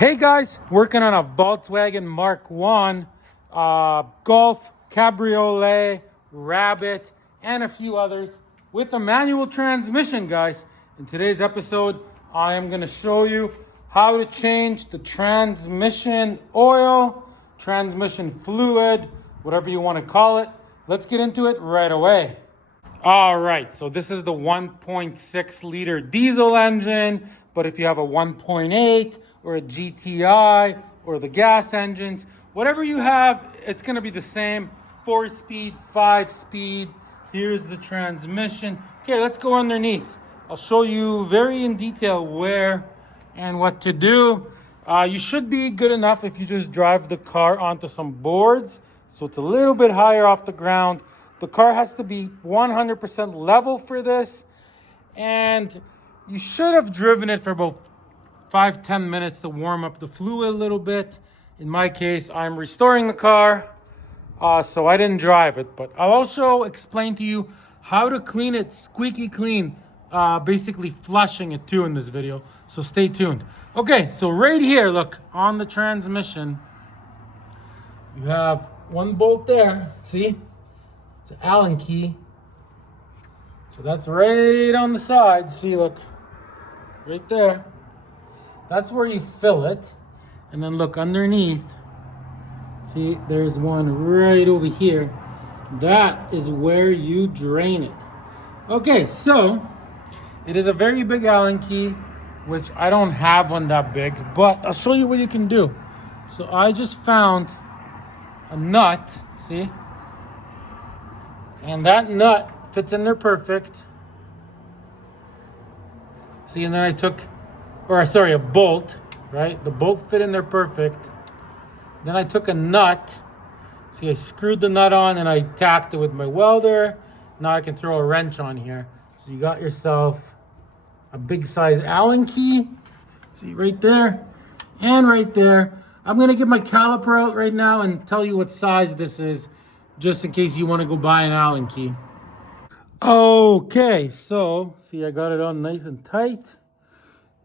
Hey guys, working on a Volkswagen Mk1, Golf, Cabriolet, Rabbit, and a few others with a manual transmission, guys. In today's episode, I am going to show you how to change the transmission oil, transmission fluid, whatever you want to call it. Let's get into it right away. All right, so this is the 1.6 liter diesel engine, but if you have a 1.8 or a GTI or the gas engines, whatever you have, it's gonna be the same. 4-speed, 5-speed. Here's the transmission. Okay, let's go underneath. I'll show you very in detail where and what to do. You should be good enough if you just drive the car onto some boards, so it's a little bit higher off the ground. The car has to be 100% level for this, and you should have driven it for about 5-10 minutes to warm up the fluid a little bit. In my case, I'm restoring the car, so I didn't drive it, but I'll also explain to you how to clean it squeaky clean, basically flushing it too in this video, so stay tuned. Okay, so right here, look, on the transmission, you have one bolt there, see? It's an Allen key. So that's right on the side. See, look, right there. That's where you fill it. And then look underneath. See, there's one right over here. That is where you drain it. Okay, so it is a very big Allen key, which I don't have one that big, but I'll show you what you can do. So I just found a nut, see? And that nut fits in there perfect. See, and then I took, a bolt, right? The bolt fit in there perfect. Then I took a nut. See, I screwed the nut on and I tacked it with my welder. Now I can throw a wrench on here. So you got yourself a big size Allen key. See, right there and right there. I'm gonna get my caliper out right now and tell you what size this is, just in case you want to go buy an Allen key. Okay, so see, I got it on nice and tight.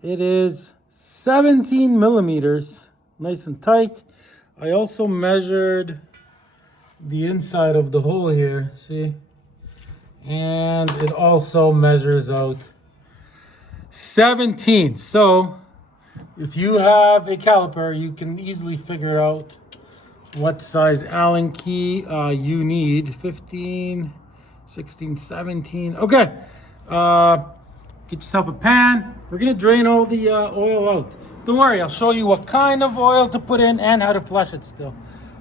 It is 17 millimeters, nice and tight. I also measured the inside of the hole here, see? And it also measures out 17. So if you have a caliper, you can easily figure out what size Allen key you need. 15, 16, 17. Okay, get yourself a pan. We're gonna drain all the oil out. Don't worry, I'll show you what kind of oil to put in and how to flush it still.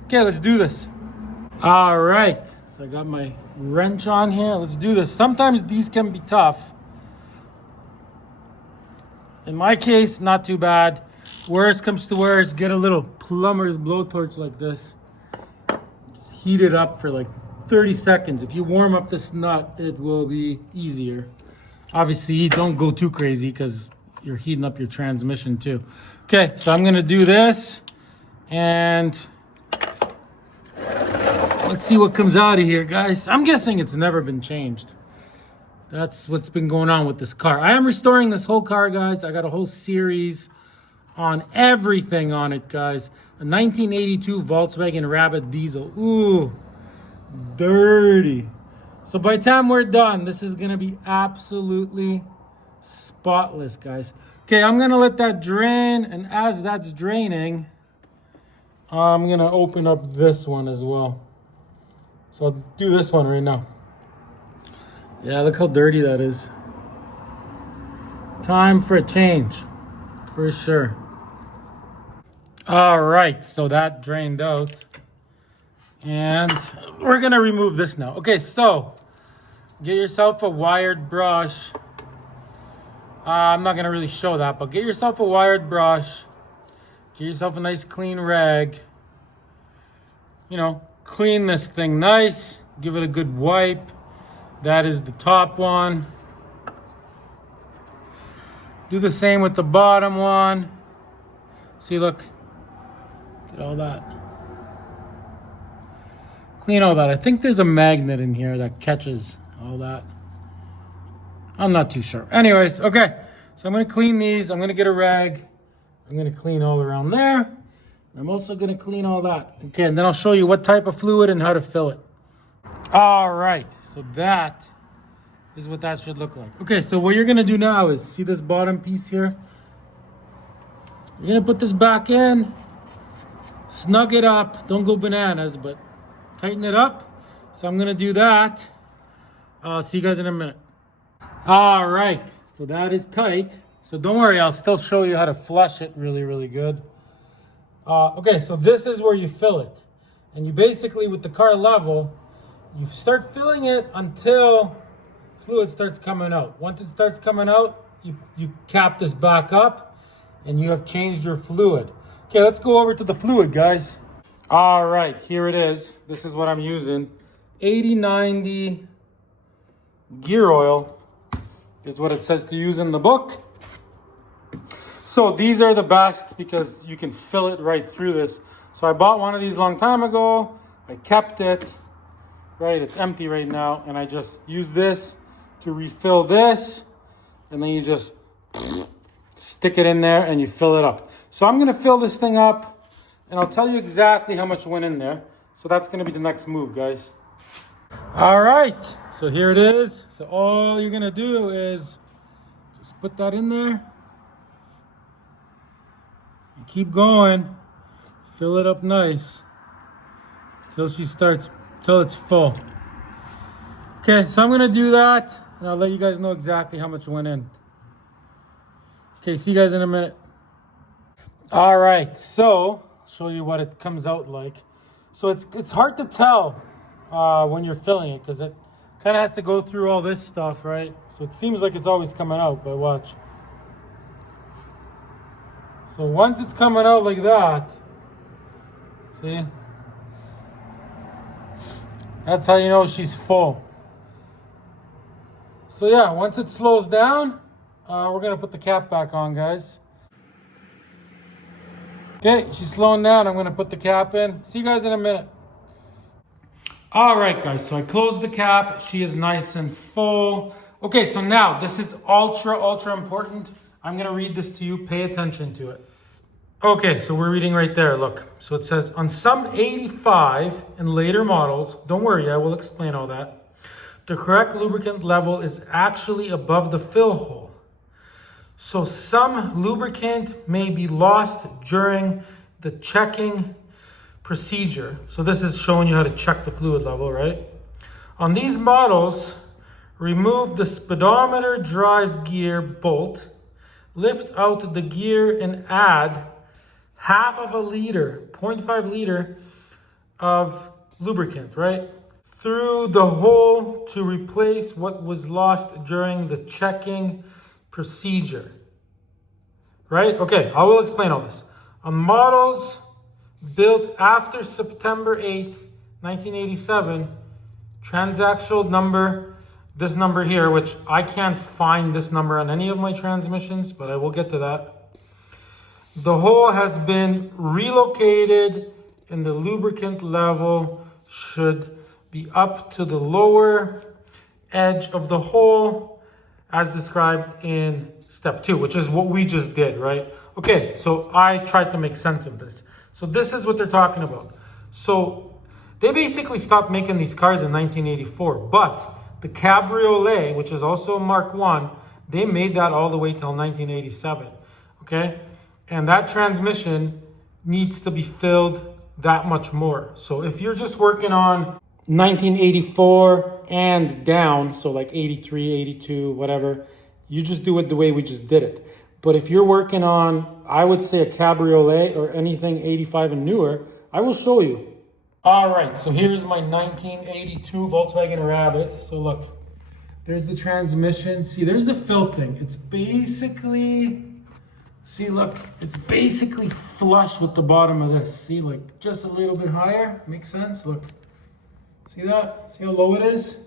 Okay, let's do this. All right, so I got my wrench on here. Let's do this. Sometimes these can be tough. In my case, not too bad. Worst comes to worst, get a little plumber's blowtorch like this. Just heat it up for like 30 seconds. If you warm up this nut, it will be easier. Obviously, don't go too crazy because you're heating up your transmission too. Okay, so I'm gonna do this and let's see what comes out of here, guys. I'm guessing it's never been changed. That's what's been going on with this car. I am restoring this whole car, guys. I got a whole series on everything on it, guys. A 1982 Volkswagen Rabbit diesel. Ooh, dirty. So by the time we're done, this is gonna be absolutely spotless, guys. Okay, I'm gonna let that drain, and as that's draining, I'm gonna open up this one as well. So I'll do this one right now. Yeah, look how dirty that is. Time for a change, for sure. All right, so that drained out. And we're gonna remove this now. Okay, so get yourself a wired brush. I'm not gonna really show that, but get yourself a wired brush. Get yourself a nice clean rag. You know, clean this thing nice. Give it a good wipe. That is the top one. Do the same with the bottom one. See, look. Get all that. Clean all that. I think there's a magnet in here that catches all that. I'm not too sure. Anyways, okay. So I'm going to clean these. I'm going to get a rag. I'm gonna clean all around there. I'm also gonna clean all that. Okay, and then I'll show you what type of fluid and how to fill it. All right, so that is what that should look like. Okay, so what you're gonna do now is, see this bottom piece here? You're gonna put this back in, snug it up. Don't go bananas, but tighten it up. So I'm gonna do that. I'll see you guys in a minute. All right, so that is tight. So don't worry, I'll still show you how to flush it really good. Okay, so this is where you fill it. And you basically, with the car level, you start filling it until fluid starts coming out. Once it starts coming out, you cap this back up and you have changed your fluid. Okay, let's go over to the fluid, guys. All right, here it is. This is what I'm using. 80/90 gear oil is what it says to use in the book. So these are the best because you can fill it right through this. So I bought one of these a long time ago. I kept it, right? It's empty right now. And I just use this to refill this. And then you just stick it in there and you fill it up. So I'm gonna fill this thing up and I'll tell you exactly how much went in there. So that's gonna be the next move, guys. All right, so here it is. So all you're gonna do is just put that in there. You keep going, fill it up nice till it's full. Okay, so I'm gonna do that and I'll let you guys know exactly how much went in. Okay, see you guys in a minute. All right, so I'll show you what it comes out like. So it's hard to tell when you're filling it because it kind of has to go through all this stuff, right? So it seems like it's always coming out, but watch. So once it's coming out like that, see? That's how you know she's full. So yeah, once it slows down, we're gonna put the cap back on, guys. Okay, she's slowing down. I'm gonna put the cap in. See you guys in a minute. All right, guys, so I closed the cap. She is nice and full. Okay, so now this is ultra important. I'm gonna read this to you. Pay attention to it. Okay, so we're reading right there, look. So it says, on some 85 and later models, don't worry, I will explain all that, the correct lubricant level is actually above the fill hole. So some lubricant may be lost during the checking procedure. So this is showing you how to check the fluid level, right? On these models, remove the speedometer drive gear bolt, lift out the gear and add half of a liter, 0.5 liter of lubricant, right? Through the hole to replace what was lost during the checking procedure, right? Okay, I will explain all this. On models built after September 8th, 1987, transactional number, this number here, which I can't find this number on any of my transmissions, but I will get to that. The hole has been relocated and the lubricant level should be up to the lower edge of the hole as described in step 2, which is what we just did, right? Okay, so I tried to make sense of this. So this is what they're talking about. So they basically stopped making these cars in 1984, but the Cabriolet, which is also a Mk1, they made that all the way till 1987, okay? And that transmission needs to be filled that much more. So if you're just working on 1984 and down, so like 83, 82, whatever, you just do it the way we just did it. But if you're working on, I would say a Cabriolet or anything 85 and newer, I will show you. All right, so here's my 1982 Volkswagen Rabbit. So look, there's the transmission. See, there's the fill thing. It's basically, see, look, it's basically flush with the bottom of this. See, like just a little bit higher. Makes sense? Look, see that? See how low it is?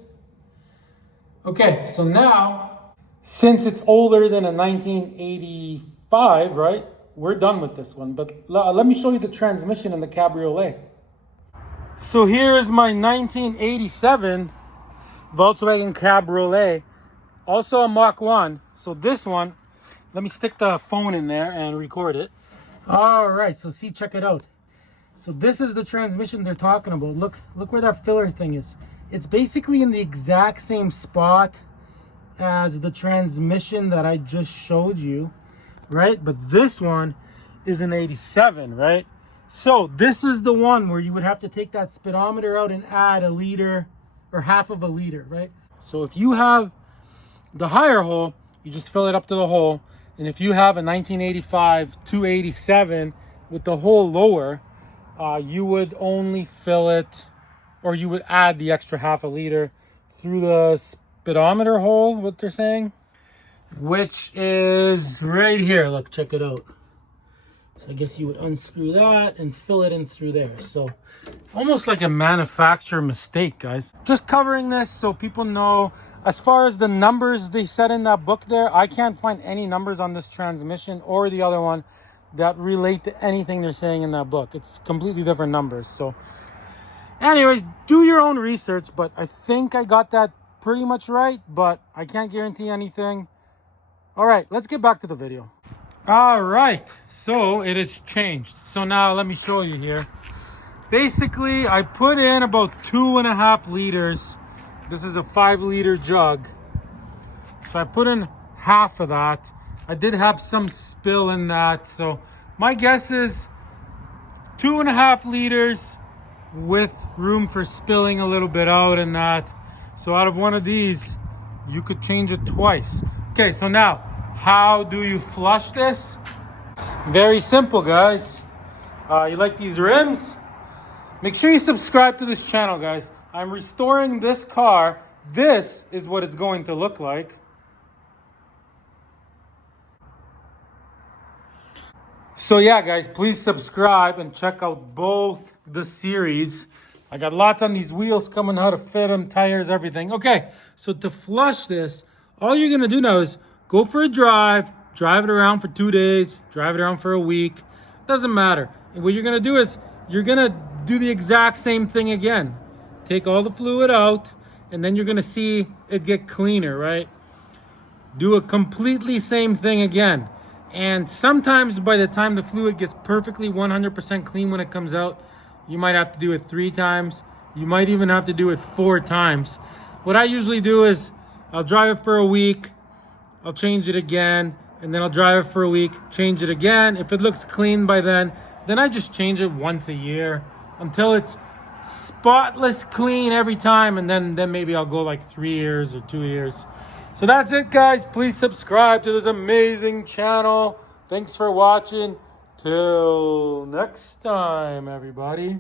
Okay, so now, since it's older than a 1985, right? We're done with this one, but let me show you the transmission in the Cabriolet. So here is my 1987 Volkswagen Cabriolet, also a Mk1. So this one, let me stick the phone in there and record it. All right, so see, check it out. So this is the transmission they're talking about. Look where that filler thing is. It's basically in the exact same spot as the transmission that I just showed you, right? But this one is an 87, right? So this is the one where you would have to take that speedometer out and add a liter or half of a liter, right? So if you have the higher hole, you just fill it up to the hole. And if you have a 1985 287 with the hole lower, you would only fill it, or you would add the extra half a liter through the speedometer hole, what they're saying, which is right here. Look, check it out. So I guess you would unscrew that and fill it in through there. So almost like a manufacturer mistake, guys. Just covering this so people know. As far as the numbers they said in that book there, I can't find any numbers on this transmission or the other one that relate to anything they're saying in that book. It's completely different numbers. So anyways, do your own research, but I think I got that pretty much right, but I can't guarantee anything. All right, let's get back to the video. All right, so it has changed. So now let me show you here. Basically, I put in about 2.5 liters. This is a 5-liter jug. So I put in half of that. I did have some spill in that. So my guess is 2.5 liters with room for spilling a little bit out in that. So out of one of these, you could change it twice. Okay, so now, how do you flush this? Very simple, guys. You like these rims? Make sure you subscribe to this channel, guys. I'm restoring this car. This is what it's going to look like. So yeah, guys, please subscribe and check out both the series. I got lots on these wheels coming, how to fit them, tires, everything. Okay, so to flush this, all you're gonna do now is go for a drive it around for 2 days, drive it around for a week. Doesn't matter. And what you're gonna do is you're gonna do the exact same thing again. Take all the fluid out, and then you're gonna see it get cleaner, right? Do a completely same thing again. And sometimes by the time the fluid gets perfectly 100% clean when it comes out, you might have to do it 3 times. You might even have to do it 4 times. What I usually do is I'll drive it for a week, I'll change it again, and then I'll drive it for a week, change it again. If it looks clean by then I just change it once a year until it's spotless clean every time, and then maybe I'll go like 3 years or 2 years. So that's it, guys. Please subscribe to this amazing channel. Thanks for watching. Till next time, everybody.